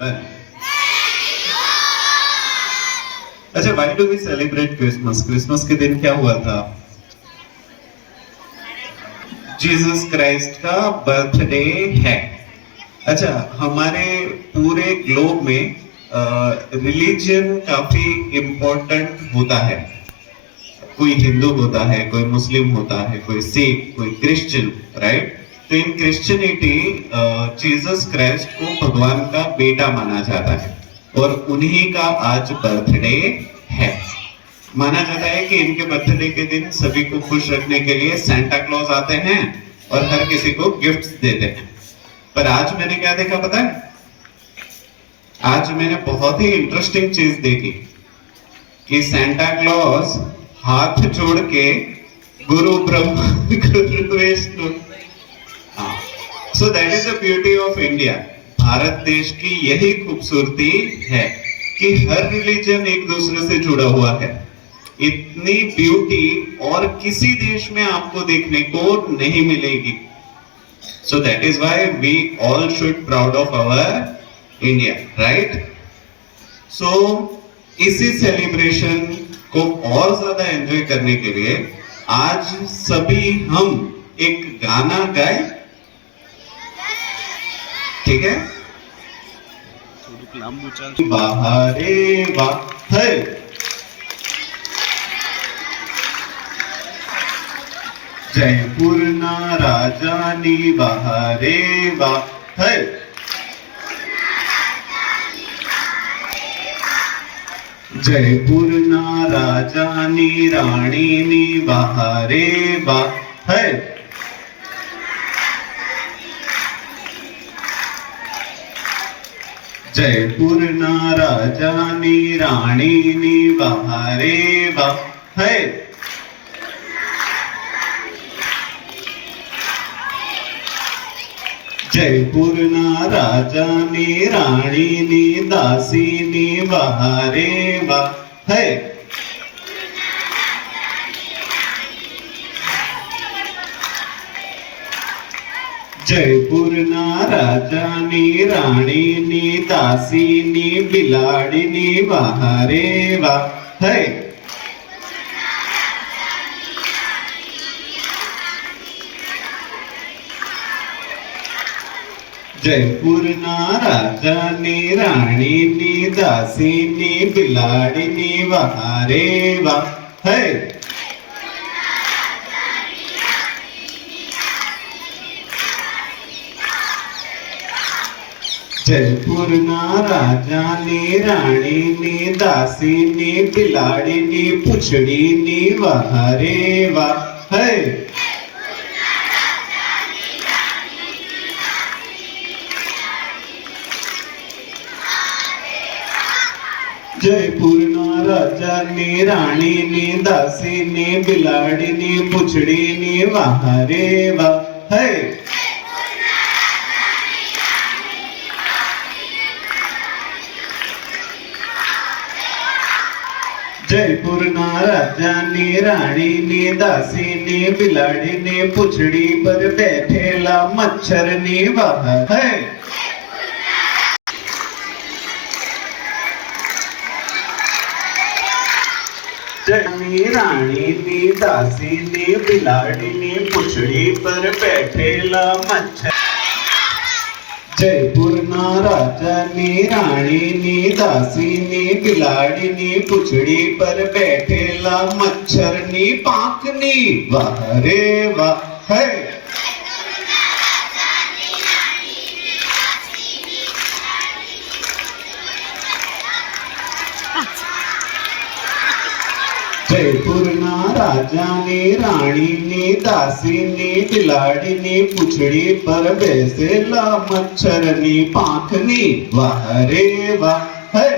अच्छा, why do we celebrate Christmas? Christmas के दिन क्या हुआ था? जीसस क्राइस्ट का बर्थडे है। अच्छा, हमारे पूरे ग्लोब में रिलीजन काफी इम्पोर्टेंट होता है। कोई हिंदू होता है, कोई मुस्लिम होता है, कोई सिख, कोई क्रिश्चियन, राइट? तो इन क्रिश्चियनिटी जीसस क्राइस्ट को भगवान का बेटा माना जाता है और उन्हीं का आज बर्थडे है। माना जाता है कि इनके बर्थडे के दिन सभी को खुश रखने के लिए सैंटा क्लॉज आते हैं और हर किसी को गिफ्ट्स देते हैं। पर आज मैंने क्या देखा पता है? आज मैंने बहुत ही इंटरेस्टिंग चीज देखी कि सैंटा क्लॉज हाथ जोड़ के गुरु ब्रह्मा गुरु विष्णु, सो that is the beauty of India. Bharat देश की यही खूबसूरती है कि हर रिलीजन एक दूसरे से जुड़ा हुआ है। इतनी ब्यूटी और किसी देश में आपको देखने को नहीं मिलेगी। So that is why we all should proud of our India, right? So इसी सेलिब्रेशन को और ज्यादा एंजॉय करने के लिए आज सभी हम एक गाना गाए, ठीक है? बहारे वाह है, जयपुर ना राजानी बहारे वाह है, जयपुर ना राजानी रानी नी बहारे वाह है, जयपुर ना राजानी रानी नी बहारे वाह है, जयपुर ना राजानी रानी नी दासी नी बहारे वाह है, जयपुर ना राजानी रानी नी दासी नी बिलाड़ी नी बहारे वाह है, जयपुर ना राजानी रानी नी दासी नी बिलाड़ी नी बहारे वाह है, जयपुर ना राजानी रानी नी दासी नी बिलाड़ी नी पुछड़ी नी बहारे वाह है, जयपुर ना राजानी रानी नी दासी नी बिलाड़ी नी पुछड़ी नी बहारे वाह है, जयपुर ना राजानी रानी नी दासी नी बिलाड़ी नी पुछड़ी पर बैठेला मच्छर नी वाह है, जयनी रानी नी दासी नी बिलाड़ी नी पुछड़ी पर बैठेला मच्छर, जयपुर ना राजानी रानी नी दासी नी बिलाड़ी नी पुछड़ी पर बैठेला मच्छर नी पाकनी वाह रे वाह है, जयपुर ना राजानी रानी नी दासी नी बिलाड़ी नी पुछड़ी पर बैसेला मच्छर नी पाखनी वाह रे वाह है,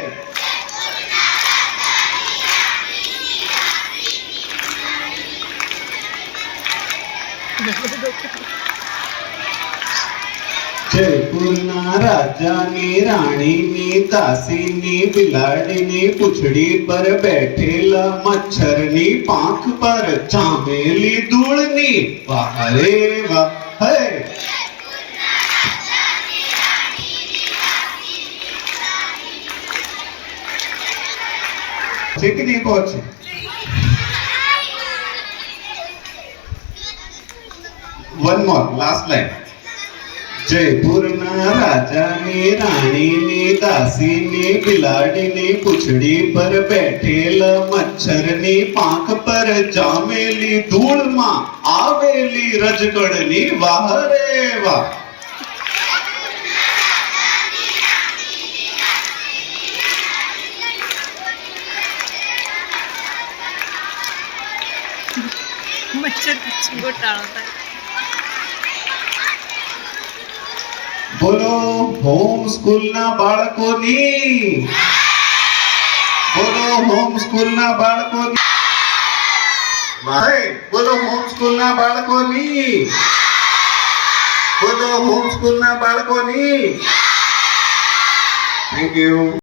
जयपुर ना राजानी रानी नी दासी नी बिलाड़ी नी पुछड़ी पर बैठेला मच्छर नी पाख पर चामेली धूलनी वाह रे वाह है, છે કે નહીં પહોંચે? One more last line. જયપુરના રાજાની રાણીની દાસીની બિલાડીની પૂંછડી પર બેઠેલ મચ્છરની પાંખ પર જામેલી ધૂળમાં આવેલી રજકણની વાહ રે વાહ. मच्छर पीछे घोटाळा होता है. બોલો હોમ સ્કૂલના બાળકોની, બોલો હોમ સ્કૂલના બાળકોની, બોલો હોમ સ્કૂલના બાળકોની, બોલો હોમ સ્કૂલના બાળકોની. Thank you.